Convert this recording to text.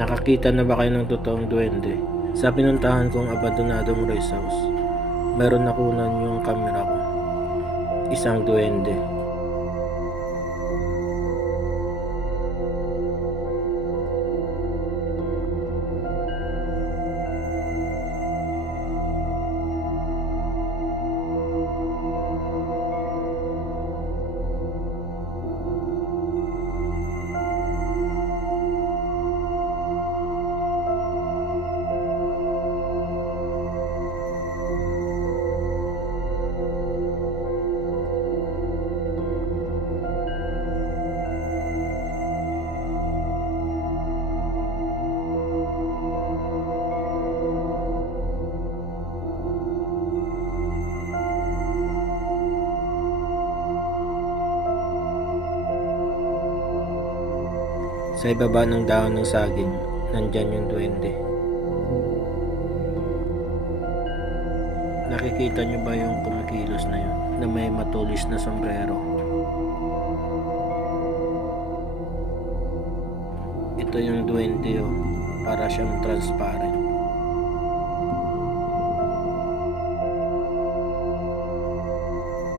Nakakita na ba kayo ng totoong duwende? Sa pinuntahan kong abandonadong rest house, meron nakunan yung camera ko. Isang duwende. Sa ibaba ng dahon ng saging, nandyan yung duwende. Nakikita nyo ba yung kumikilos na yun? Na may matulis na sombrero. Ito yung duwende oh, para siyang transparent.